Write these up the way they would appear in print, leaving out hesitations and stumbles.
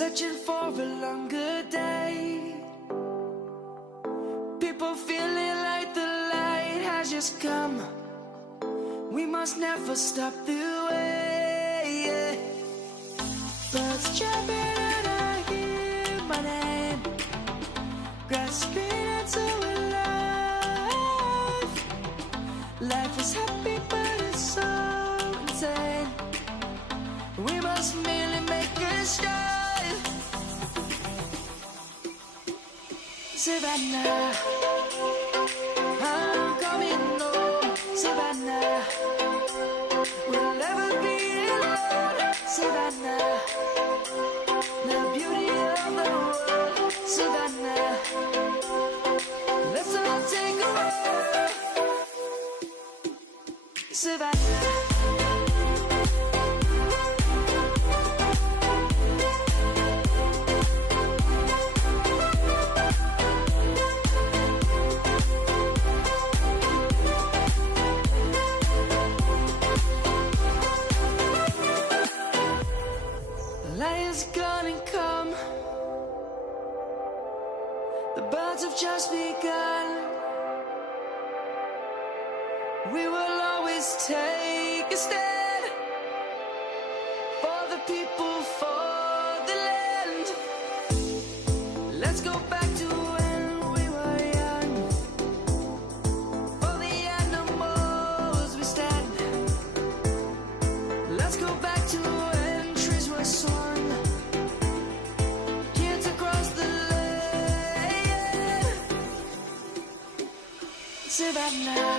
searching for a longer day. People feeling like the light has just come. We must never stop the way. Birds jumping and I hear my name, grasping into a life. Life is happy but it's so insane. We must merely make a start. Savannah, I'm coming home. Savannah, we'll never be alone. Savannah, the beauty of the world. Savannah, let's all take a walk. Savannah. Lion's gonna come. The birds have just begun. We will always take a stand for the people, for the land. Let's go back to when we were young. For the animals we stand. Let's go back to when trees were swung. Kids across the land. Savannah,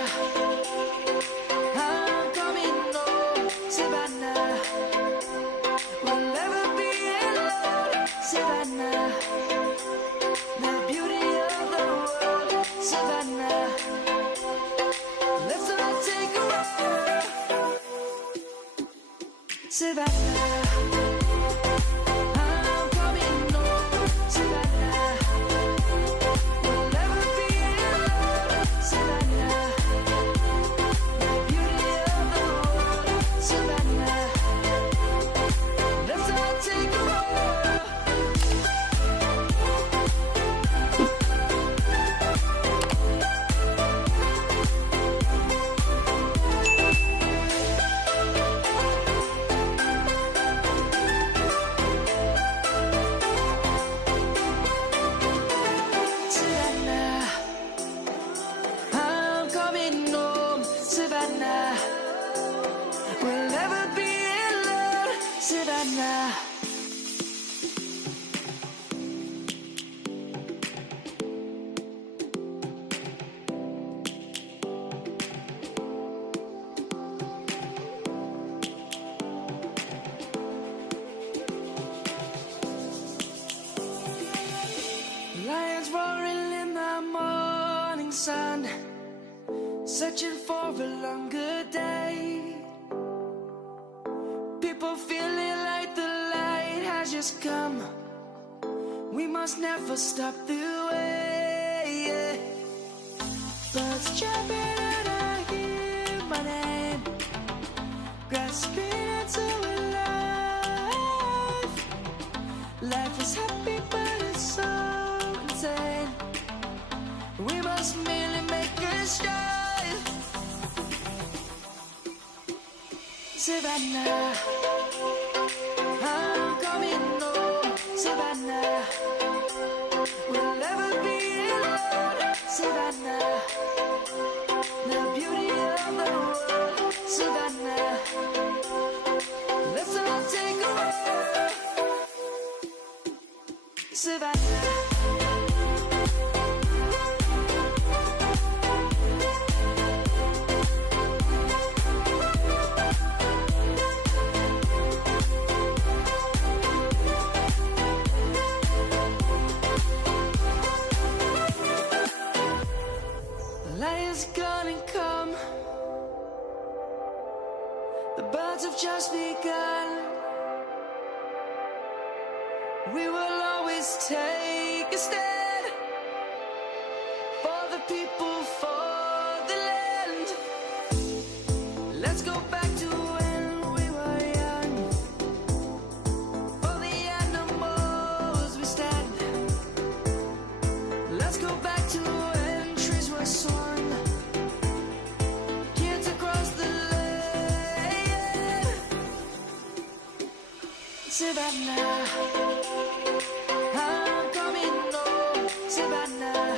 I'm coming home. Savannah, we'll never be alone. Savannah, the beauty of the world. Savannah, let's all take a walk. Savannah, I'm coming home. Savannah, we'll never be alone. Savannah, the beauty of the world. Savannah, let's all take a walk. Savannah, I'm coming home. Savannah, we'll never be alone. Savannah. Lions roaring in the morning sun, searching for a longer day. People feeling like the light has just come. We must never stop the way. Birds jumping and I hear my name, grasping into a life. Life is happy but it's so insane. We must merely make a start. Savannah, I'm coming home. Savannah, we'll never be alone. Savannah, the beauty of the world. Savannah, let's all take a walk. Savannah. Lion's gonna come. The birds have just begun. We will always take a stand for the people, for the land. Let's go back to when we were young. For the animals Savannah, I'm coming home, Savannah.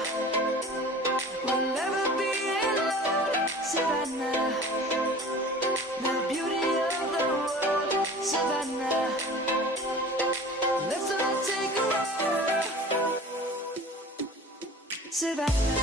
We'll never be alone, Savannah. The beauty of the world, Savannah. Let's all take a walk, Savannah.